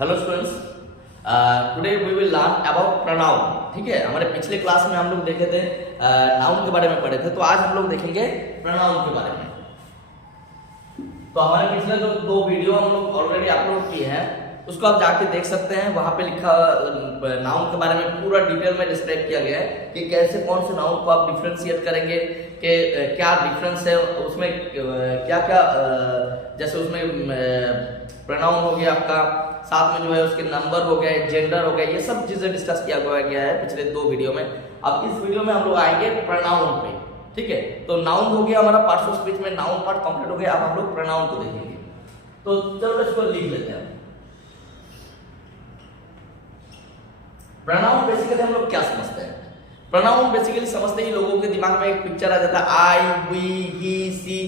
Hello students, today we will learn about pronoun. ठीक है, हमारे पिछले क्लास में हम लोग देखे थे नाउन के बारे में पढ़े थे, तो आज हम लोग देखेंगे प्रोनाउन के बारे में। तो हमारे पिछले जो दो वीडियो हम लोग ऑलरेडी अपलोड किए हैं, उसको आप जाके देख सकते हैं। वहां पे लिखा नाउन के बारे में पूरा डिटेल में डिस्क्राइब किया गया है कि कैसे कौन से नाउन को आप डिफरेंशिएट करेंगे, कि क्या डिफरेंस है उसमें, क्या क्या जैसे उसमें प्रोनाउन हो गया आपका, साथ में जो है उसके नंबर हो गए, जेंडर हो गया, ये सब चीजें डिस्कस किया गया है पिछले दो वीडियो में। अब इस वीडियो में हम लोग आएंगे प्रोनाउन पे। ठीक है, तो नाउन हो गया हमारा, पार्ट्स ऑफ स्पीच में नाउन पार्ट कंप्लीट हो गया। अब हम लोग प्रोनाउन को देखेंगे, तो चलो इसको लिख लेते हैं। प्रोनाउन बेसिकली हम लोग क्या समझते हैं? प्रोनाउन बेसिकली समझते ही लोगों के दिमाग में एक पिक्चर आ जाता है, आई, वी, ही, सी।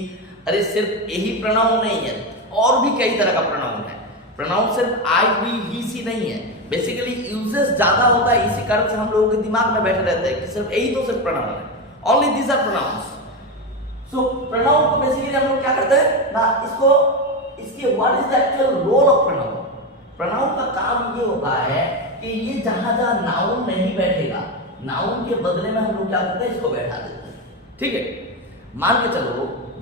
अरे सिर्फ यही प्रोनाउन नहीं है, और भी कई तरह का प्रोनाउन है। प्रोनाउन सिर्फ आई, वी, ही, सी नहीं है। बेसिकली यूजेस ज्यादा होता है, इसी कारण से हम लोगों के दिमाग में बैठे रहते हैं कि सिर्फ यही तो सिर्फ प्रोनाउन है, only these are pronouns. So pronoun को बेसिकली हम लोग क्या करते हैं ना, इसके what is the actual role of pronoun. Pronoun का काम ये होता है कि ये जहां जहां नाउन नहीं बैठेगा, नाउन के बदले में हम लोग क्या करते हैं, इसको बैठा देते हैं। ठीक है, मान के चलो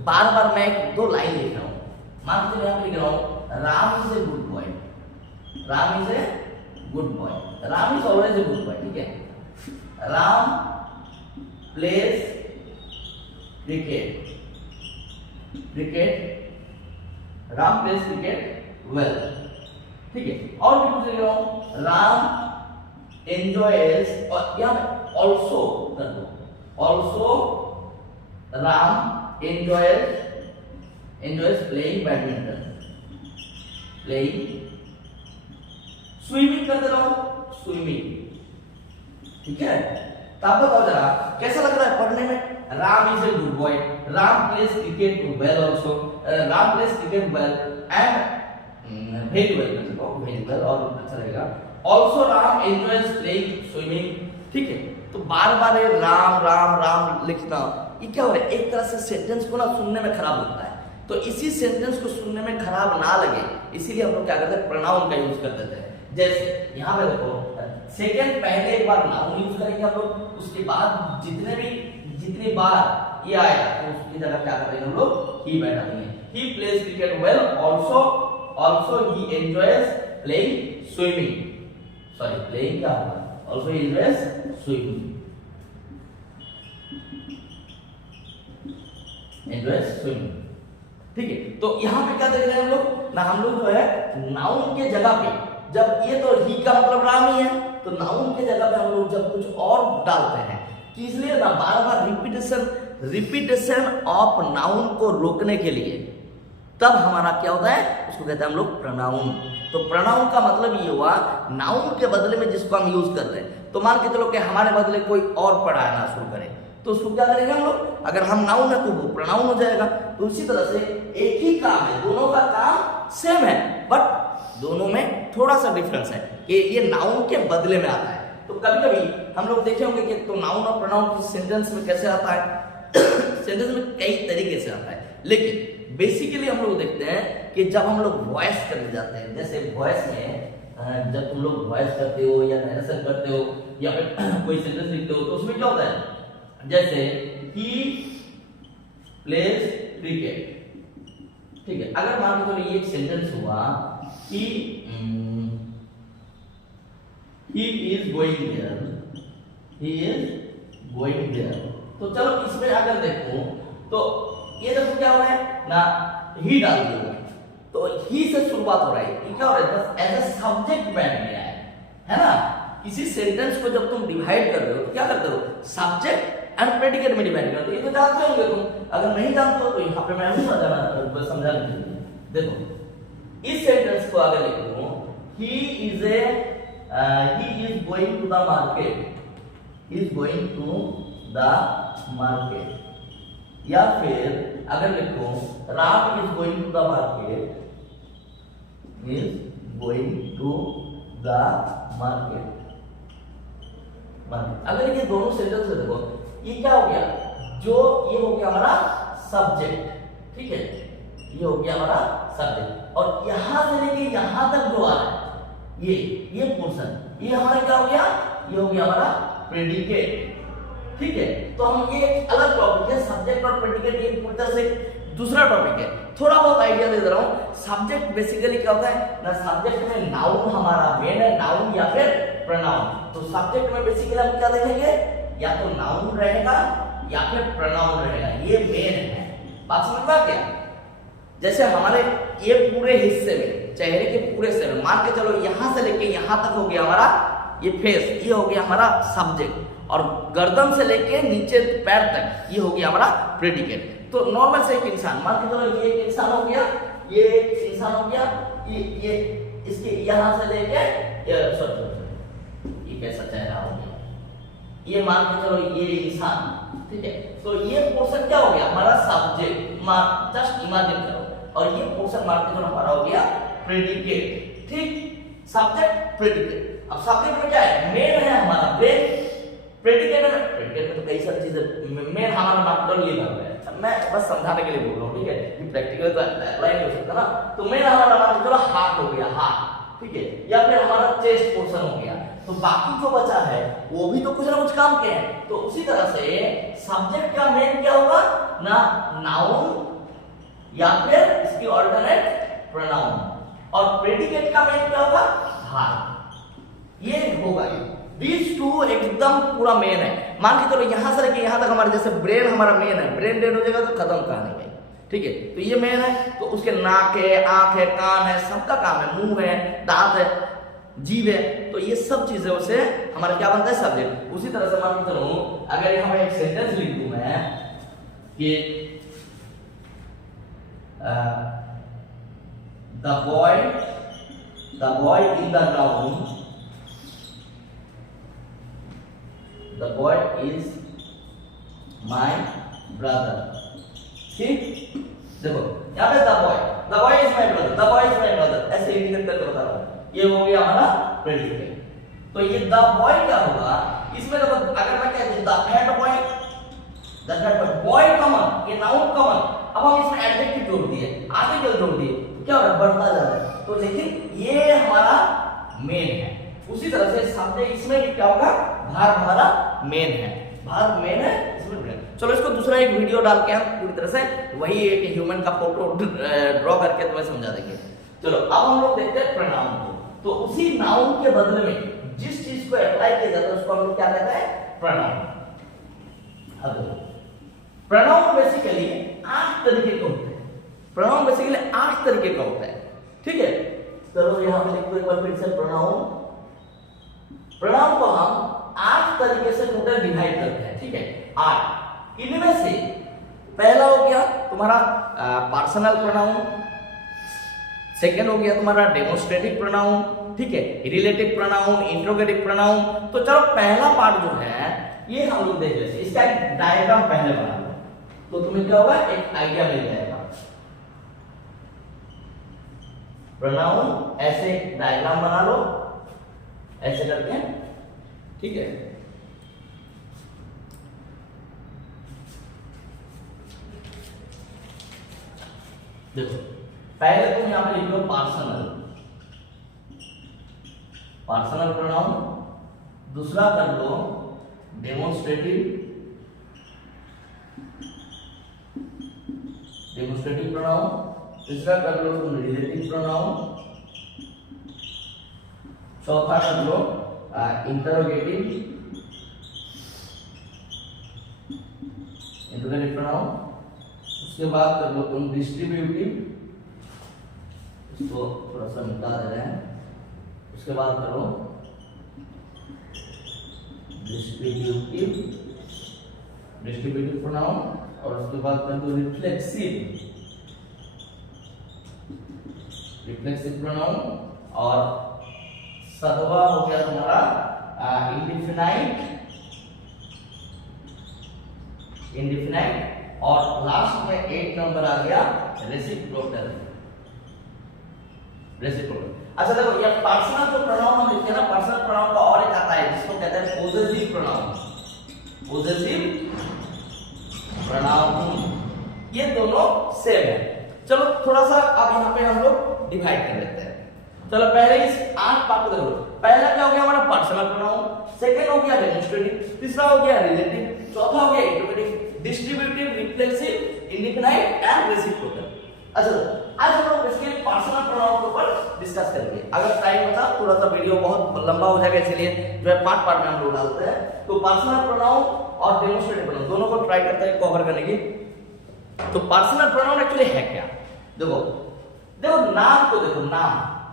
बार बार मैं एक दो लाइन लिख रहा हूं। मान के चलो यहां पे लिख रहा हूं, Ram is a good boy, Ram is a good boy, Ram is always a good boy. ठीक है, Ram pledge cricket, Ram pledge cricket well. ठीक है, और भी कुछ लिख रहा हूं, राम एंजॉयज, और यहां पे ऑल्सो कर दो, also Ram enjoys playing badminton, playing, swimming कर दे रहा हूं, स्विमिंग। ठीक है, तो आप बताओ जरा कैसा लग रहा है पढ़ने में? Ram is a good boy, Ram pledge cricket well also, Ram pledge cricket well and very well, very well और अच्छा लगेगा। Also Ram enjoys playing swimming. ठीक है, तो बार बार ये राम राम राम लिखना, ये क्या हो रहा है, एक तरह से सेंटेंस को ना सुनने में खराब लगता है। तो इसी सेंटेंस को सुनने में खराब ना लगे, इसीलिए हम लोग क्या करते हैं, प्रोनाउन का यूज कर देते हैं। जैसे यहाँ पे देखो, सेकंड पहले एक बार नाउन यूज करेंगे हम लोग, उसके बाद जितनी बार ये आएगा तो उसकी जगह क्या करेंगे हम लोग, ही बैठा देंगे। He plays cricket well, also he enjoys playing swimming. Sorry, playing क्या होगा, also he enjoys swimming, enjoys swimming. ठीक है, तो यहाँ पे क्या देख रहे हैं हम लोग ना, हम लोग जो है नाउन के जगह पे, जब ये तो ही का मतलब राम ही है, तो नाउन के जगह पे हम लोग जब कुछ और डालते हैं, कि इसलिए ना बार बार रिपीटेशन ऑफ नाउन को रोकने के लिए, तब हमारा क्या होता है, उसको कहते हैं हम लोग प्रोनाउन। तो प्रोनाउन का मतलब ये हुआ नाउन के बदले में जिसको हम यूज कर रहे हैं। तो मान के चलो कि हमारे बदले कोई और पढ़ाना शुरू करे, तो उसको क्या करेंगे हम लोग, अगर हम नाउन है तो वो प्रोनाउन हो जाएगा। तो इसी तरह से एक ही काम है, दोनों का काम सेम है, बट दोनों में थोड़ा सा डिफरेंस है कि ये नाउन के बदले में आता है। तो कभी कभी हम लोग देखे होंगे कि तो नाउन और प्रोनाउन सेंटेंस में कैसे आता है सेंटेंस में कई तरीके से आता है, लेकिन बेसिकली हम लोग देखते हैं कि जब हम लोग वॉइस करने जाते हैं, जैसे वॉइस में जब तुम लोग वॉइस करते हो या नरेशन करते हो या फिर कोई सेंटेंस लिखते हो, तो उसमें क्या होता है, जैसे ही प्लेज क्रिकेट। ठीक है, अगर मान लो ये एक सेंटेंस हुआ, he is going there, he is going there. तो चलो इसमें अगर देखो तो ये देखो क्या हो रहा है ना, ही डाल दिया, तो ही से शुरुआत हो रहा है। ये क्या हो रहा है, बस एज अ सब्जेक्ट बैठ गया है ना। किसी सेंटेंस को जब तुम डिवाइड कर रहे हो तो क्या करते हो, सब्जेक्ट एंड प्रेडिकेट में डिवाइड करते हो। ये तो जानते होंगे तुम, अगर नहीं जानते हो तो यहाँ पे मैं समझा देखो, इस सेंटेंस को अगर लिखूं, he is going to the market, is going to the market, या फिर अगर लिखो Ram is going to the market, is going to the market. अगर ये दोनों सेंटेंस से देखो, ये क्या हो गया, जो ये हो गया हमारा सब्जेक्ट। ठीक है, ये हो गया हमारा सब्जेक्ट, और यहां से लेके यहां तक जो आ रहा है ये पोर्शन, ये हमारा क्या हो गया, ये हो गया हमारा प्रेडिकेट। ठीक है, तो हम ये अलग टॉपिक है, सब्जेक्ट और प्रेडिकेट, ये पूरी तरह से दूसरा टॉपिक है। थोड़ा बहुत आइडिया दे रहा हूं। सब्जेक्ट बेसिकली क्या होता है ना, सब्जेक्ट में नाउन हमारा मेन है, नाउन या फिर प्रोनाउन। तो सब्जेक्ट में बेसिकली हम क्या देखेंगे, या तो नाउन रहेगा या फिर प्रोनाउन रहेगा, ये मेन है। बात समझ में आ गया? जैसे हमारे ये पूरे हिस्से में, चेहरे के पूरे हिस्से में, मान के चलो यहां से लेके यहां तक हो गया हमारा ये फेस, ये हो गया हमारा सब्जेक्ट, और गर्दन से लेके नीचे पैर तक ये हो गया हमारा प्रेडिकेट। तो नॉर्मल से एक इंसान, मान के चलो ये एक इंसान हो गया, ये एक इंसान हो गया, ये इसके यहां से लेके ये कैसा चेहरा हो गया, ये मान के चलो ये इंसान। ठीक है, तो ये पोर्शन क्या हो गया हमारा सब्जेक्ट, जस्ट इमेजिन करो, और ये पोर्शन मान के चलो हमारा हो गया प्रेडिकेट। ठीक, सब्जेक्ट प्रेडिकेट। अब सब्जेक्ट में क्या है, मेन है हमारा ब्रेन, प्रेडिकेट में तो कई सारी चीजें, मेन हमारा मार्केट लीवर है। मैं बस समझाने के लिए बोल रहा हूँ, ठीक है, ये प्रैक्टिकल तो अप्लाई नहीं हो सकता ना। तो मेन हमारा मार्केट चलो हार्ट हो गया, हार्ट, ठीक है, या फिर हमारा चेस्ट पोर्शन हो गया। तो बाकी जो बचा है वो भी तो कुछ ना कुछ काम के हैं। तो उसी तरह से सब्जेक्ट का मेन क्या होगा ना, नाउन या फिर इसकी ऑल्टरनेट प्रोनाउन, और प्रेडिकेट का मेन क्या होगा, हार्ट। ये होगा, These two एकदम पूरा मेन है। मान के चलो यहां से लेके यहां तक हमारे, जैसे ब्रेन हमारा मेन है, ब्रेन डेड हो जाएगा तो खत्म कहानी है। ठीक है, तो ये मेन है, तो उसके नाक है, आंख है, कान है, सबका काम है, मुंह है, दांत है, जीभ है, तो ये सब चीजें से हमारा क्या बनता है, सब्जेक्ट। उसी तरह से मान के चलो अगर यहाँ मैं एक सेंटेंस लिख दूं मैं कि the boy in the noun, the boy is my brother। ठीक, देखो यहाँ पे the boy is my brother, the boy is my brother, ऐसे इंडिकेट करके बता रहा हूँ। ये हो गया हमारा प्रेडिकेट। तो ये the boy क्या होगा, इसमें देखो अगर मैं कह दूं the fat boy, boy common, ये नाउन कॉमन, अब हम इसमें एडजेक्टिव जोड़ दिए, आर्टिकल जोड़ दिए, तो क्या हो रहा है, बढ़ता जा रहा है। तो लेकिन ये हमारा मेन है। उसी तरह से सब्जेक्ट इसमें क्या होगा, भार हमारा मेन है, भार मेन है इसमें मेन। चलो इसको दूसरा एक वीडियो डाल के हम पूरी तरह से वही एक ह्यूमन का फोटो ड्रॉ करके तुम्हें समझा देंगे। चलो अब हम लोग देखते हैं प्रोनाउन को। तो उसी नाउन के बदले में जिस चीज को अप्लाई किया जाता है उसको हम लोग क्या कहते हैं, प्रोनाउन। अब प्रोनाउन बेसिकली 8 तरीके के होते हैं, प्रोनाउन बेसिकली 8 तरीके का होता है। ठीक है, चलो यहाँ पे लिखो एक बार फिर से प्रोनाउन। प्रोनाउन को हम 8 तरीके से टोटल डिवाइड करते हैं। ठीक है, 8। इनमें से पहला हो गया तुम्हारा पर्सनल प्रोनाउन, सेकंड हो गया तुम्हारा डेमोन्स्ट्रेटिव प्रोनाउन, ठीक है, रिलेटिव प्रोनाउन, इंट्रोगेटिव प्रोनाउन। तो चलो पहला पार्ट जो है ये हम लोग देख लेते हैं। इसका एक डायग्राम पहले बना लो तो तुम्हें क्या होगा, एक आइडिया मिल जाएगा। प्रोनाउन ऐसे डायग्राम बना लो, ऐसे करके, ठीक है। देखो पहले तुम यहां पे लिख लो पर्सनल, पर्सनल प्रोनाउन। दूसरा कर लो डेमोन्स्ट्रेटिव, डेमोन्स्ट्रेटिव प्रोनाउन। तीसरा कर लो तुम रिलेटिव प्रोनाउन। चौथा कर लो इंटरोगेटिव, इंटरोगेटिव प्रोनाउन। उसके बाद कर लो तुम डिस्ट्रीब्यूटिव, इसको थोड़ा सा मिटा दे रहे हैं। उसके बाद करो डिस्ट्रीब्यूटिव, डिस्ट्रीब्यूटिव प्रोनाउन। और उसके बाद कर दो रिफ्लेक्सिव, रिफ्लेक्सिव प्रोनाउन। और सातवां हो गया तुम्हारा इंडेफिनाइट, इंडेफिनाइट। और लास्ट में 8 नंबर आ गया रेसिप्रोकल, रेसिप्रोकल। अच्छा देखो ये पर्सनल जो प्रोनाउन हम लिखते हैं ना, पर्सनल प्रोनाउन का और एक आता है जिसको कहते हैं पोजेसिव प्रोनाउन, पोजेसिव प्रोनाउन। ये दोनों सेम है। चलो थोड़ा सा अब यहाँ पे हम लोग डिवाइड कर लेते हैं। चलो पहले इस 8 पार्ट को देखो। पहला क्या हो गया हमारा पर्सनल प्रोनाउन, सेकंड हो गया डेमोंस्ट्रेटिव, तीसरा हो गया रिलेटिव, चौथा हो गया interpretive, distributive, reflexive, indefinite and reciprocal. अच्छा आज हम लोग इसके पर्सनल प्रोनाउन के ऊपर डिस्कस करेंगे। अगर टाइम बचा थोड़ा सा वीडियो बहुत लंबा हो जाएगा, इसलिए जो है पार्ट पार्ट में हम लोग डालते हैं। तो पर्सनल प्रोनाउन और डेमोंस्ट्रेटिव प्रोनाउन दोनों को ट्राई करते हैं कवर करने की। तो पर्सनल प्रोनाउन एक्चुअली है क्या? देखो देखो नाम को देखो, नाम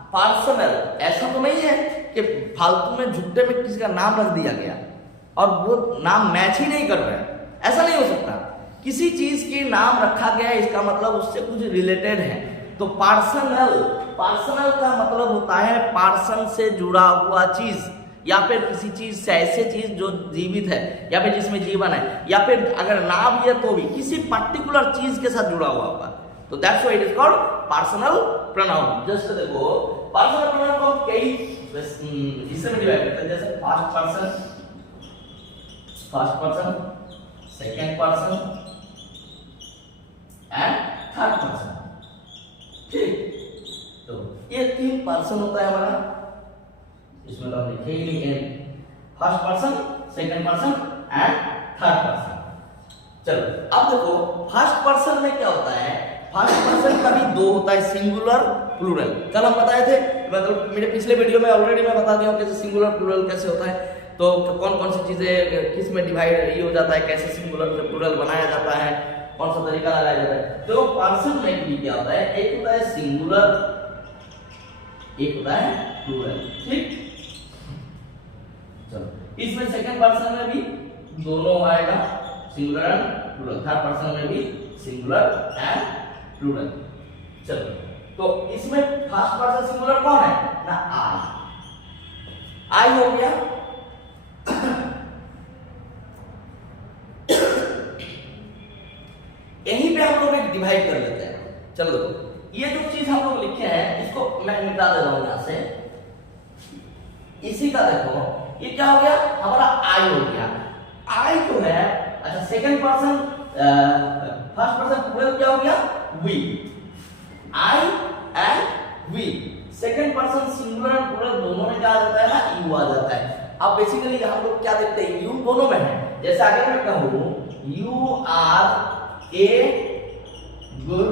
पर्सनल ऐसा तो नहीं है कि फालतू में झुट्टे में किसी का नाम रख दिया गया और वो नाम मैच ही नहीं कर रहा है, ऐसा नहीं हो सकता। किसी चीज के नाम रखा गया है इसका मतलब उससे कुछ रिलेटेड है। तो पर्सनल, पर्सनल का मतलब होता है पर्सन से जुड़ा हुआ चीज, या फिर किसी चीज से ऐसे चीज जो जीवित है या फिर जिसमें जीवन है, या फिर अगर ना भी है तो भी किसी पर्टिकुलर चीज के साथ जुड़ा हुआ होगा। तो that's why it is called personal pronoun. Just देखो पर्सनल प्रोनाउन को कई हिस्से में डिवाइड करते हैं, जैसे first person, second person and third person. ठीक, तो ये 3 पर्सन होता है हमारा, इसमें तो हम लिखे ही नहीं है, first person, second person and third person. चलो अब देखो फर्स्ट पर्सन में क्या होता है, फर्स्ट पर्सन का भी 2 होता है, सिंगुलर प्लूरल। कल हम बताए थे, मतलब मेरे पिछले वीडियो में ऑलरेडी मैं बता दिया हूं कैसे सिंगुलर प्लूरल कैसे होता है, तो कौन कौन सी चीजें किस में डिवाइड ये हो जाता है, कैसे सिंगुलर प्लूरल बनाया जाता है, कौन सा तरीका लगाया जाता है। तो पर्सन में भी क्या होता है, एक होता है सिंगुलर, एक होता है प्लूरल। ठीक, चलो इसमें सेकंड पर्सन में भी दोनों आएगा, singular and plural. Third person में भी सिंगुलर एंड प्लूरल। चलो तो इसमें फर्स्ट पर्सन सिंगुलर कौन है ना, आई हो गया। यहीं पे हम लोग एक डिवाइड कर लेते हैं। चलो देखो ये जो चीज हम लोग लिखे हैं इसको मैं मिटा दे रहा हूं यहां से, इसी का देखो ये क्या हो गया हमारा आई हो गया। आई जो है, अच्छा second person first person plural क्या हो गया, we, I and we. Second person singular and plural दोनों में क्या आ जाता है ना, यू आ जाता है। अब बेसिकली हम लोग क्या देखते हैं, यू दोनों में है। जैसे अगर मैं कहूं you are a good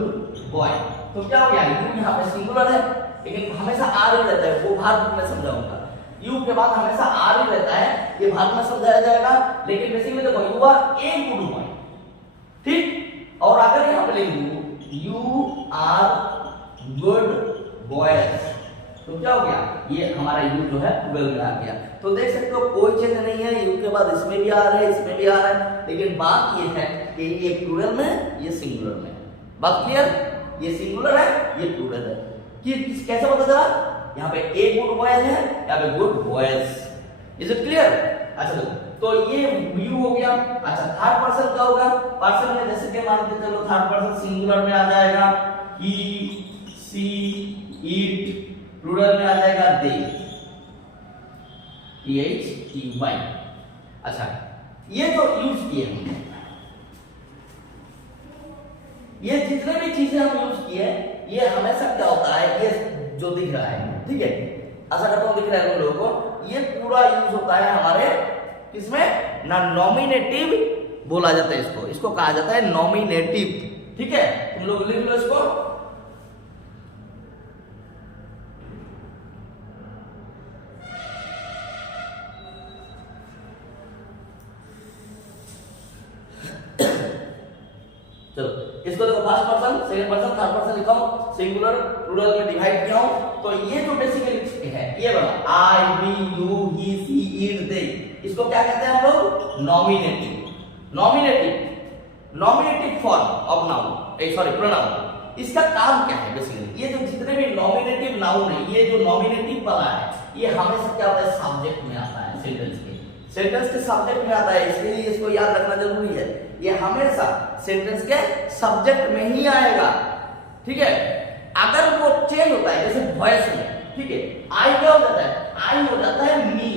boy, तो क्या हो गया, यू यहाँ पे सिंगुलर है लेकिन हमेशा आर ही रहता है, वो भाग में समझाऊंगा। यू के बाद हमेशा आर ही रहता है, ये भाग में समझाया जाएगा। लेकिन बेसिकली देखो you are a good boy, ठीक। और अगर यहाँ पे लिख दूं यू आर गुड बॉयज, तो क्या हो गया, ये हमारा यू जो है प्लूरल में आ गया। तो देख सकते हो कोई चेंज नहीं है, यू के बाद इसमें भी आ रहा है, इसमें भी आ रहा है, लेकिन बात ये है कि ये प्लूरल में, ये सिंगुलर में। बात क्लियर, ये सिंगुलर है, ये प्लूरल है। कि कैसे पता चला, यहाँ पे ए गुड बॉयज है, यहाँ पे good boys. Is it clear? अच्छा तो ये यू हो गया। अच्छा थर्ड पर्सन क्या होगा, पर्सन में जैसे कि मानते चलो थर्ड पर्सन सिंगुलर में आ जाएगा ही, सी, इट, प्लूरल में आ जाएगा दे, EHTY। अच्छा ये तो यूज किए हमने, ये जितने भी चीजें हम यूज किए ये हमेशा क्या होता है, ये जो दिख रहा है, ठीक है, ऐसा करता हूं दिख रहा है तुम लोगों को, ये पूरा यूज होता है हमारे इसमें ना, नॉमिनेटिव बोला जाता है इसको, इसको कहा जाता है नॉमिनेटिव। ठीक है, तुम लोग लिख लो इसको। चलो इसको देखो, first person, second person, third person लिखा हूं, सिंगुलर प्लूरल में डिवाइड किया हूं। तो ये जो बेसिकली है ये वाला I, we, you, he, she, it, they, इसको क्या कहते हैं हम लोग, nominative. Nominative form of noun, sorry pronoun. इसका काम क्या है बेसिकली, ये जो जितने भी नॉमिनेटिव नाउन है, ये जो नॉमिनेटिव वाला है, ये हमेशा क्या होता है, सब्जेक्ट में आता है, सेंटेंस के सब्जेक्ट में आता है, इसलिए इसको याद रखना जरूरी है। ये हमेशा सेंटेंस के सब्जेक्ट में ही आएगा, ठीक है। अगर वो चेंज होता है जैसे वॉइस में, ठीक है, आई क्या हो जाता है, आई हो जाता है मी।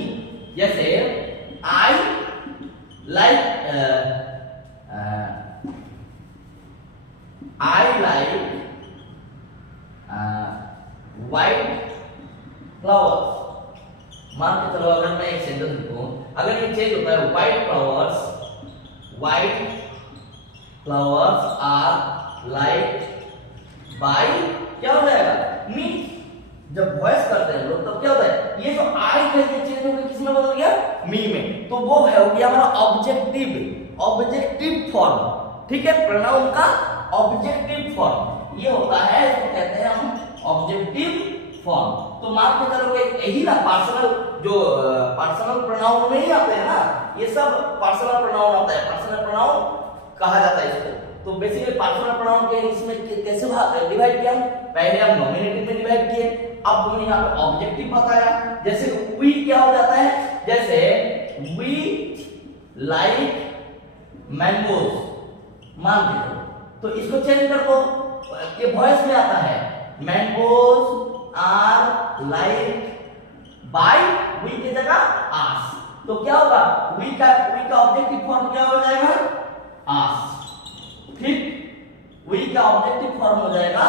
जैसे I like, I like white white flowers are liked by, क्या हो जाएगा, me। जब वॉइस करते हैं लोग तब क्या होता है, ये जो आई है ये चेंज होकर किस में बदल गया, मी में। तो वो है हो गया हमारा ऑब्जेक्टिव फॉर्म, ठीक है, प्रोनाउन का ऑब्जेक्टिव फॉर्म ये होता है, इसको कहते हैं हम ऑब्जेक्टिव फॉर्म। तो मान के चलो यही ना पर्सनल, जो पर्सनल प्रोनाउन में ही आते हैं ना, ये सब पर्सनल प्रोनाउन आता है, पर्सनल प्रोनाउन कहा जाता है इसको। तो बेसिकली पर्सनल प्रोनाउन के इसमें कैसे डिवाइड किया, पहले हम नॉमिनेटिव में डिवाइड किए, अब हमने यहाँ पे ऑब्जेक्टिव बताया। जैसे वी क्या हो जाता है, जैसे वी लाइक मैंगोज, मान के तो इसको चेंज कर दो, ये वॉइस में आता है, mangoes are like by, we की जगह आस। तो क्या होगा, वी का ऑब्जेक्टिव फॉर्म क्या हो जाएगा, आस, ठीक, वी का ऑब्जेक्टिव फॉर्म हो जाएगा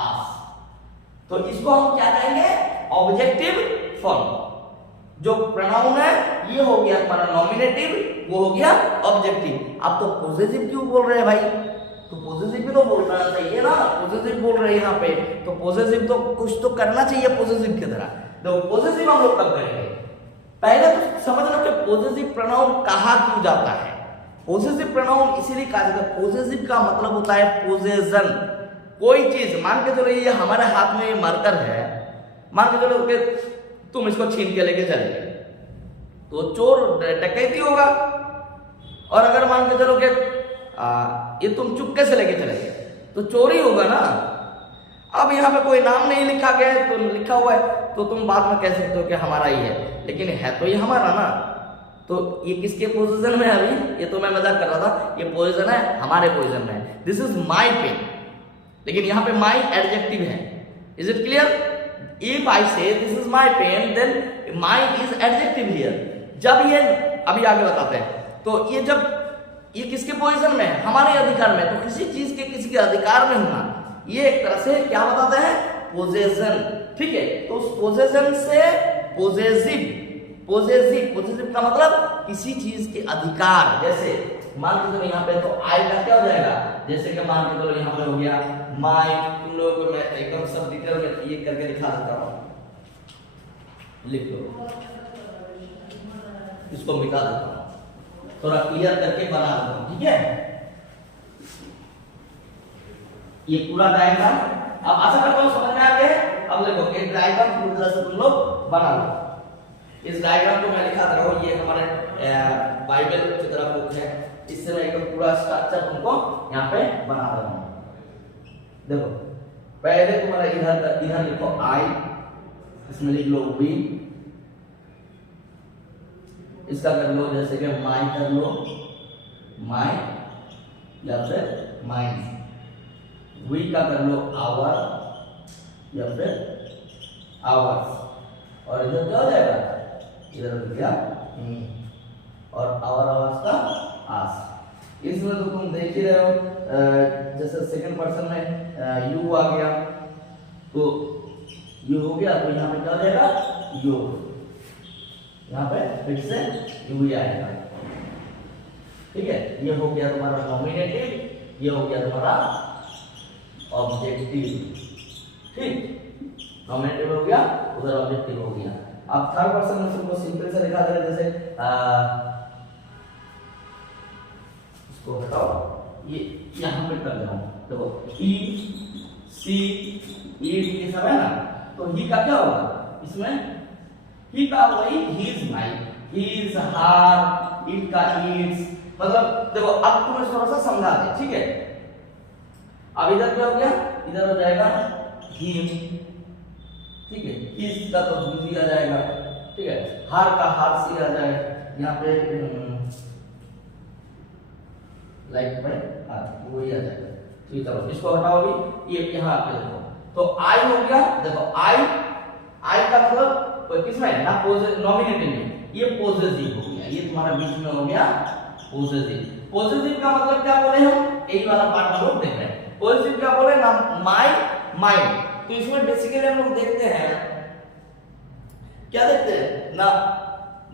आस। तो इसको हम क्या कहेंगे, ऑब्जेक्टिव फॉर्म। जो प्रोनाउन है ये हो गया हमारा नॉमिनेटिव, वो हो गया ऑब्जेक्टिव। आप तो पॉजिटिव क्यों बोल रहे हैं भाई, तो पॉजिटिव भी तो बोलना चाहिए ना, पॉजिटिव बोल रहे हैं यहाँ पे, तो पॉजिटिव तो कुछ तो करना चाहिए पॉजिटिव की तरह। देखो पॉजिटिव हम लोग कब करेंगे, पहले तो समझ लो कि पॉजिटिव प्रोनाउन कहा क्यों जाता है। पॉजिटिव प्रोनाउन इसीलिए कहा जाता है, पॉजिटिव का मतलब होता है पोजेशन, कोई चीज, मान के चलो ये हमारे हाथ में ये मार्कर है, मान के चलो कि तुम इसको छीन के लेके चले गए, तो चोर डकैती होगा। और अगर मान के चलो कि ये तुम चुपके से लेके चले गए तो चोरी होगा ना। अब यहाँ पे कोई नाम नहीं लिखा गया है, तो लिखा हुआ है तो तुम बाद में कह सकते हो कि हमारा ही है, लेकिन है तो ये हमारा ना। तो ये किसके पोजीशन में है अभी, ये तो मैं मजाक कर रहा था, ये पोजीशन है हमारे पोजीशन में है, दिस इज माई पेन, लेकिन यहाँ पे माई एडजेक्टिव है। Is it clear, if I say this is my pen then my is adjective here. जब ये अभी आगे बताते हैं, तो ये जब ये किसके पोजीशन में है, हमारे अधिकार में। तो किसी चीज के किसी के अधिकार में होना, ये एक तरह से क्या बताते हैं, पोजेशन, ठीक है। तो उस पोजेशन से पॉजिटिव का मतलब किसी चीज के अधिकार। जैसे मान के चलो यहाँ पे तो आई का क्या हो जाएगा, जैसे कि मान के चलो यहाँ पे हो गया माई, तुम लोगों को मैं एकदम सब डिटेल में ये करके दिखा देता हूँ, लिख लो, इसको मिटा देता हूँ, थोड़ा क्लियर करके बना देता हूँ, ठीक है। ये पूरा डायग्राम अब आशा करता हूँ समझ में आ गया। अब देखो एक डायग्राम पूरी तरह से तुम लोग बना लो। इस डायग्राम को मैं लिखा दे रहा हूँ, ये हमारे बाइबल की तरह बुक है, इससे मैं एकदम पूरा स्ट्रक्चर तुमको यहाँ पे बना रहा हूँ। देखो पहले तुम्हारा इधर लिखो आई, इसमें लिख लो वी, इसका कर लो जैसे कि माई कर लो, माई या फिर माइन। वी का कर लो आवर या फिर आवर्स। और इधर क्या हो जाएगा, इधर हो गया और आवर आवर्स का आस। इसमें तो तुम देख ही रहे हो, जैसे सेकंड पर्सन में यू आ गया, तो यू हो गया, तो यहाँ पे क्या हो जाएगा यू, यहाँ पे फिर से यू ही आएगा, ठीक है। ये हो गया तुम्हारा नॉमिनेटिव, ये हो गया तुम्हारा ऑब्जेक्टिव, ठीक। नॉमिनेटिव हो गया, उधर ऑब्जेक्टिव हो गया। अब थर्ड पर्सन में तुमको सिंपल से लिखा दे रहे, जैसे इसको हटाओ, ये यहाँ पे कर देना। देखो ही सी इट ये सब है ना, तो ही का क्या होगा, इसमें ही का वही he is my, he is her, it का इट्स, मतलब देखो अब तुम्हें थोड़ा सा समझा दे, ठीक है। अब इधर क्या हो गया, इधर हो जाएगा हिम, ठीक है। हिज का तो ही आ जाएगा, ठीक है। हर का हर सी आ जाएगा, यहाँ पे लाइक में वो ही आ जाएगा, ठीक है। चलो इसको हटाओ भी, ये यहाँ पे देखो, तो आई हो गया। देखो आई का मतलब किसमें है ना, नॉमिनेटिव में, ये पॉजिटिव हो गया, ये तुम्हारा बीच में हो गया पॉजिटिव। पॉजिटिव का मतलब क्या बोले हम, यही वाला पार्ट हम लोग देख रहे हैं। पॉजिटिव क्या बोले ना, माई माइंड। तो इसमें बेसिकली हम लोग देखते हैं, क्या देखते हैं ना,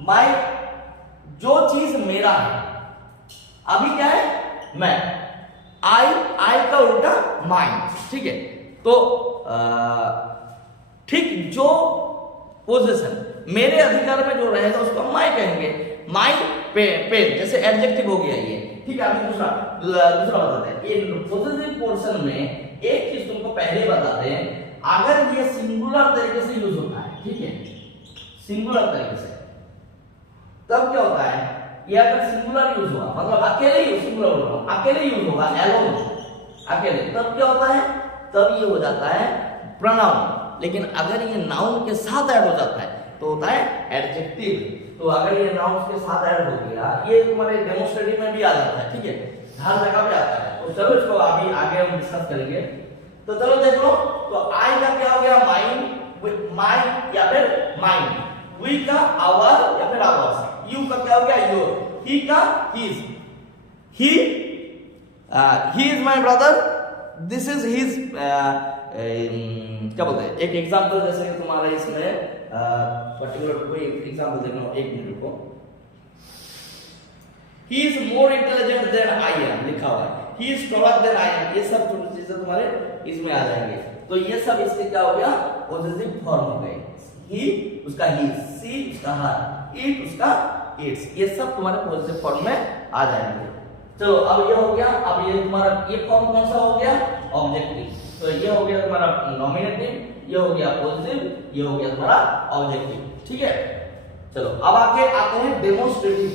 माई जो चीज मेरा है, अभी क्या है मैं, आई का उल्टा माइन, ठीक है। तो ठीक जो पोजीशन मेरे अधिकार में जो रहेगा उसको हम माई कहेंगे, माई पेन, जैसे एडजेक्टिव हो गया ये, ठीक है। अभी दूसरा बताते हैं, ये पॉजिटिव पोर्शन में एक चीज तुमको पहले बताते हैं, अगर ये सिंगुलर तरीके से यूज होता है, ठीक है, सिंगुलर तरीके से, तब क्या होता है, ये अगर सिंगुलर यूज हुआ मतलब अकेले ही, सिंगुलर बोल रहा हूं, अकेले यूज होगा, एलोन, अकेले, तब क्या होता है, तब ये हो जाता है प्रोनाउन। लेकिन अगर ये नाउन के साथ ऐड हो जाता है तो होता है एडजेक्टिव। तो अगर ये नाउन के साथ ऐड हो गया, ये तुम्हारे डेमोस्ट्रेटिव में भी आ जाता है, ठीक है, हर जगह पे आता है। तो चलो इसको अभी आगे हम डिस्कस करेंगे। तो चलो देख लो, तो आई का क्या हो गया, माइन, माइन या फिर माइन, वी का आवर या फिर आवर्स, यू का क्या हो गया, योर, ही का his, he is my brother, this is his, क्या बोलते हैं, एक एग्जांपल जैसे तुम्हारे इसमें पर्टिकुलर कोई एग्जांपल देखना, एक मिनट रुको, he is more intelligent than I am लिखा हुआ है, he is taller than I am, ये सब छोटी चीजें तुम्हारे इसमें आ जाएंगे। तो ये सब इसके क्या हो गया, पॉजिटिव फॉर्म हो गए, ही उसका ही, सी उसका हर, इट उसका इट्स, ये सब तुम्हारे पॉजिटिव फॉर्म में आ जाएंगे। चलो अब ये हो गया, अब ये तुम्हारा ये फॉर्म कौन सा हो गया, ऑब्जेक्टिव। तो ये हो गया तुम्हारा नॉमिनेटिव, ये हो गया पॉजिटिव, ये हो गया तुम्हारा ऑब्जेक्टिव, ठीक है। चलो अब आगे आते हैं डेमोस्ट्रेटिव।